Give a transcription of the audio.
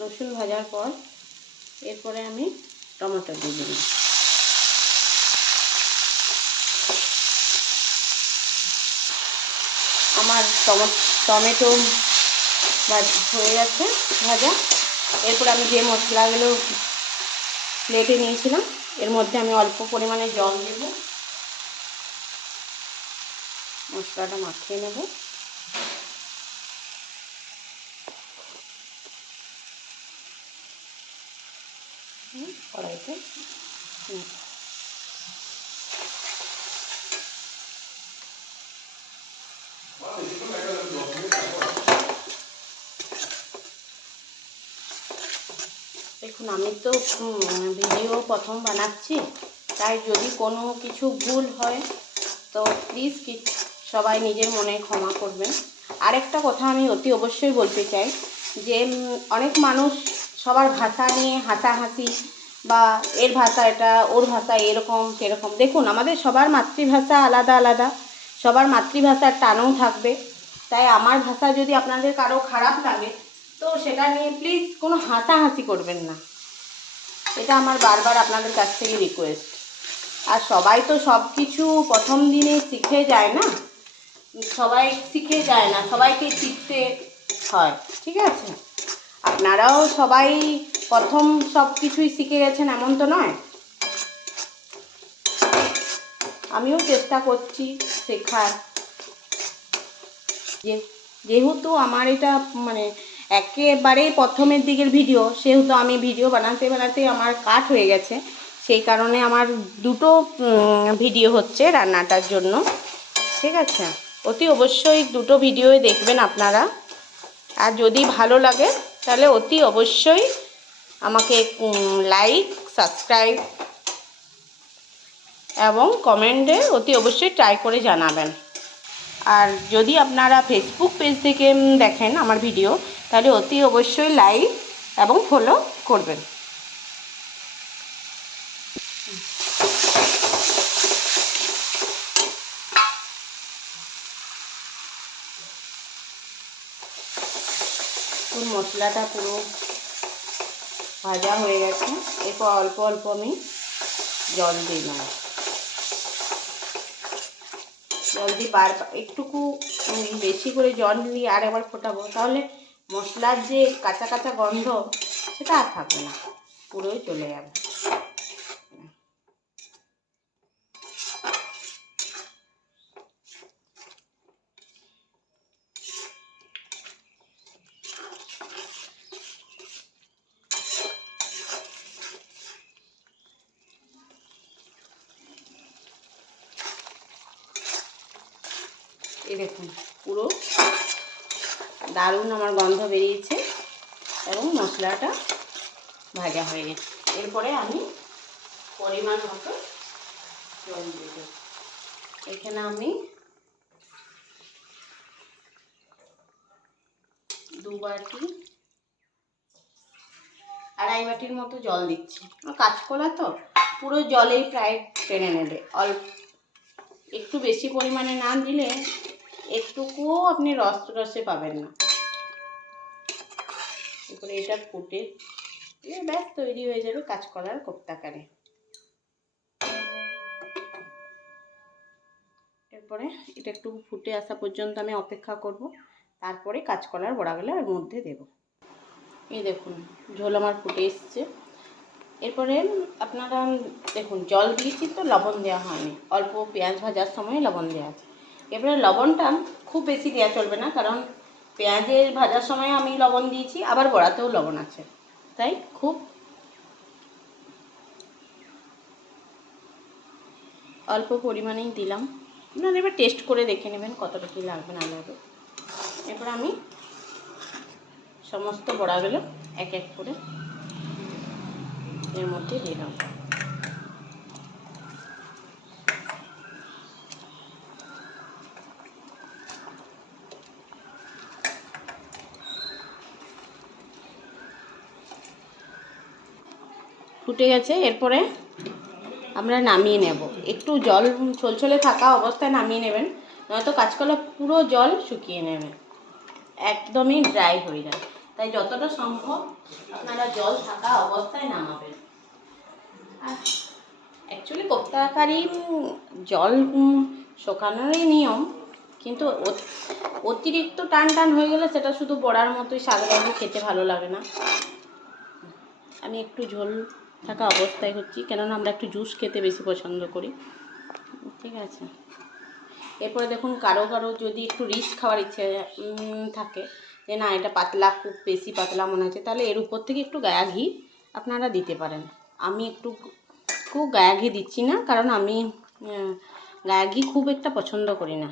রসুন ভাজার পর এরপরে আমি টমেটো দিয়ে দিলাম। আমার টমেটো হয়ে যাচ্ছে ভাজা। এরপর আমি যে মশলাগুলো প্লেটে নিয়েছিলাম এর মধ্যে আমি অল্প পরিমাণে জল দেব, মশলাটা মাখিয়ে নেব। কড়াইতে দেখুন, আমি তো ভিডিও প্রথম বানাচ্ছি, তাই যদি কোনো কিছু ভুল হয় তো প্লিজ সবাই নিজের মনে ক্ষমা করবেন। আরেকটা কথা আমি অতি অবশ্যই বলতে চাই যে অনেক মানুষ সবার ভাষা নিয়ে হাসাহাসি বা এর ভাষা এটা, ওর ভাষা এরকম সেরকম। দেখুন, আমাদের সবার মাতৃভাষা আলাদা আলাদা, সবার মাতৃভাষার টানও থাকবে। তাই আমার ভাষা যদি আপনাদের কারো খারাপ লাগে তো সেটা নিয়ে প্লিজ কোনো হাসাহাসি করবেন না, এটা আমার বারবার আপনাদের কাছ থেকে রিকোয়েস্ট। আর সবাই তো সব কিছু প্রথম দিনে শিখে যায় না, সবাইকে শিখতে হয়, ঠিক আছে? আপনারাও সবাই প্রথম সব কিছুই শিখে গেছেন এমন তো নয়, আমিও চেষ্টা করছি শেখার। যেহেতু আমার এটা মানে একেবারে প্রথমের দিকের ভিডিও, সেহেতু আমি ভিডিও বানাতে বানাতে আমার কাট হয়ে গেছে, সেই কারণে আমার দুটো ভিডিও হচ্ছে রান্নাটার জন্য, ঠিক আছে? অতি অবশ্যই দুটো ভিডিওই দেখবেন আপনারা। আর যদি ভালো লাগে তাহলে অতি অবশ্যই আমাকে লাইক, সাবস্ক্রাইব এবং কমেন্টে অতি অবশ্যই ট্রাই করে জানাবেন। আর যদি আপনারা ফেসবুক পেজ থেকে দেখেন আমার ভিডিও, তাহলে অতি অবশ্যই লাইক এবং ফলো করবেন। মশলাটা পুরো ভাজা হয়ে গেছে, এরপর অল্প অল্প আমি জল দিলাম। জল দিয়ে একটুকু বেশি করে জল দিয়ে আর একবার ফোটাবো, তাহলে মশলার যে কাঁচা কাঁচা গন্ধ সেটা আর থাকবে না, পুরোই চলে যাবে। এই দেখুন, পুরো দারুণ আমার গন্ধ বেরিয়েছে এবং মশলাটা ভাজা হয়ে গেছে। এরপরে আমি পরিমাণ মতো জল দেব। এখানে আমি 2 বাটি, 2.5 বাটির মতো জল দিচ্ছি। কাঁচকলা তো পুরো জলেই প্রায় টেনে নেবে, একটু বেশি পরিমাণে না দিলে একটুকুও আপনি রসে পাবেন না। এরপরে এটা ফুটে ব্যাস তৈরি হয়ে যাবে কাঁচকলার কোপ্তাকারি। এরপরে এটা একটু ফুটে আসা পর্যন্ত আমি অপেক্ষা করব, তারপরে কাঁচকলার বড়াগুলো এর মধ্যে দেব। এই দেখুন, ঝোল আমার ফুটে এসছে। এরপরে আপনারা দেখুন, জল দিয়েছি তো লবণ দেওয়া হয়নি, অল্প পেঁয়াজ ভাজার সময় লবণ দেওয়া আছে। এবারে লবণটা খুব বেশি দেওয়া চলবে না, কারণ পেঁয়াজের ভাজার সময় আমি লবণ দিয়েছি, আবার বড়াতেও লবণ আছে, তাই খুব অল্প পরিমাণেই দিলাম। আপনারা এবার টেস্ট করে দেখে নেবেন কতটা কী লাগবে না লাগবে। এরপর আমি সমস্ত বড়াগুলো এক এক করে এর মধ্যে দিলাম। ফুটে গেছে, এরপরে আমরা নামিয়ে নেব। একটু জল ছলছলে থাকা অবস্থায় নামিয়ে নেবেন, নয়তো কাঁচকলা পুরো জল শুকিয়ে নেবে, একদমই ড্রাই হয়ে যায়। তাই যতটা সম্ভব আপনারা জল থাকা অবস্থায় নামাবেন। আর অ্যাকচুয়ালি কোপ্তা কারি জল শোকানোরই নিয়ম, কিন্তু অতিরিক্ত টান টান হয়ে গেলে সেটা শুধু বড়ার মতোই শাকভাজি খেতে ভালো লাগে না। আমি একটু ঝোল থাকা অবস্থায় হচ্ছি, কেননা আমরা একটু জুস খেতে বেশি পছন্দ করি। ঠিক আছে, এরপরে দেখুন কারো কারো যদি একটু রিচ খাওয়ার ইচ্ছে থাকে, যে না এটা পাতলা, খুব বেশি পাতলা মনে হচ্ছে, তাহলে এর উপর থেকে একটু গায়া ঘি আপনারা দিতে পারেন। আমি একটু গায়া ঘি দিচ্ছি না, কারণ আমি গায়া ঘি খুব একটা পছন্দ করি না।